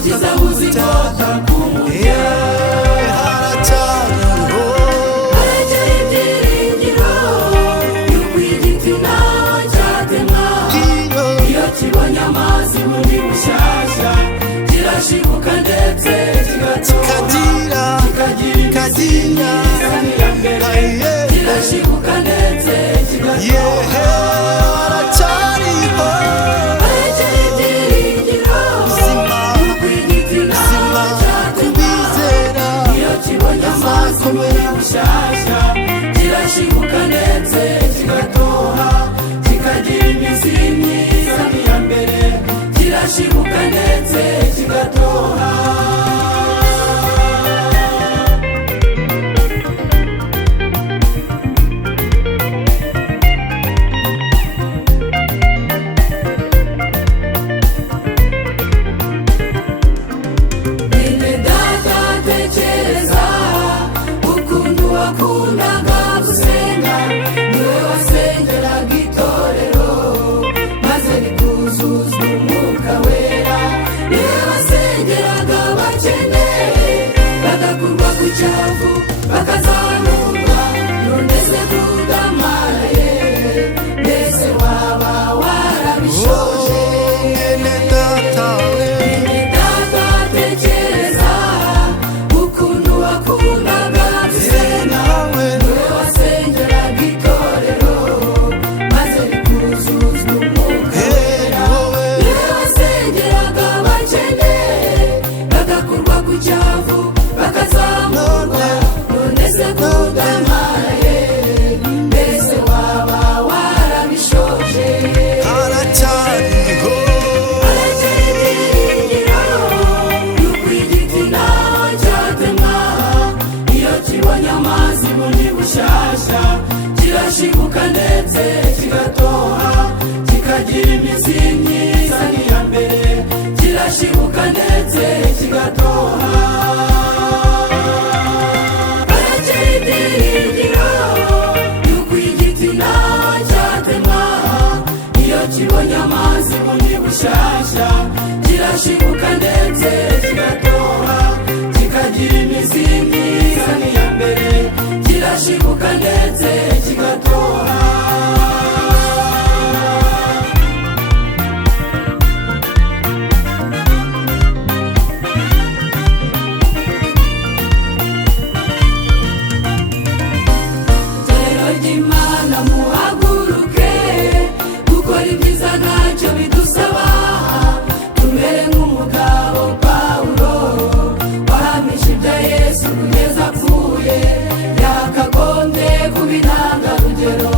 agakiza buzimota kumurya haracyariho haracyari ibyiringiro yuko igiti naho cyatemwa iyo kibonye amazi bundi bushyashya kirashibuka ndetse kigatoha kikagira imizi myiza nk'iya mbere kirashibuka ndetse kigatoha haracyariho haracyari ibyiringiro yuko igiti naho cyatemwa iyo kibonye amazi bundi bushyashya kirashibuka ndetse kigatoha kikagira imizi myiza nk'iya mbere kirashibuka ndetse kigatoha Bene data tekereza ukuntu wakundaga gusenga niwe wasengeraga itorero maze rikuzuzwa umwuka wera niwe wasengeraga abakene bagakurwa ku cyavu bakazamurwa none se kudamaraye mbese waba warabishoje Bene data tekereza ukuntu wakundaga gusenga niwe wasengeraga itorero maze rikuzuzwa umwuka wera niwe wasengeraga abakene bagakurwa ku cyavu bakazamurwa none se kudamaraye mbese waba warabishoje haracyariho haracyari ibyiringiro yuko igiti naho cyatemwa iyo kibonye amazi bundi bushyashya kirashibuka ndetse kigatoha kikagira imizi myiza nk'iya mbere kirashibuka ndetse kigatoha haracyari ibyiringiro yuko igiti naho cyatemwa iyo kibonye amazi bundi bushyashya kirashibuka ndetse kigatoha kikagira imizi myiza nk'iya mbere kirashibuka ndetse kigatoha Itorero ry'Imana muhaguruke gukora ibyiza ntacyo bidusaba tumere nk'umugabo Pawulo wahamije ibya Yesu kugeza apfuye yakagombye kuba intangarugero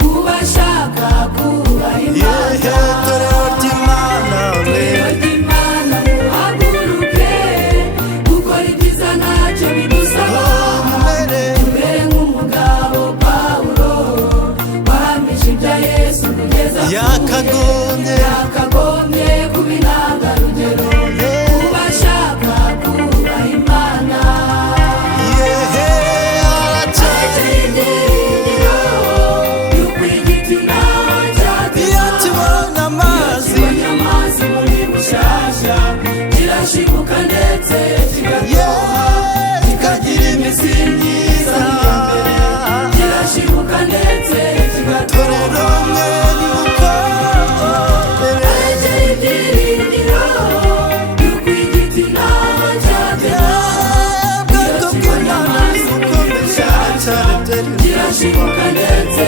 ku bashaka kubaha Imana Itorero ry'Imana muhaguruke gukora ibyiza ntacyo bidusaba tumere nk'umugabo Pawulo wahamije ibya Yesu kugeza apfuye yakagombye kuba intangarugero ku bashaka kubaha Imana haracyari ibyiringiro yuko igiti naho cyatemwa kibonye amazi bundi bushyashya kirashibuka ndetse kigatoha kikagira imizi myiza nk'iya mbere kirashibuka ndetse kigatoha haracyari ibyiringiro yuko igiti naho cyatemwa iyo kibonye amazi bundi bushyashya kirashibuka ndetse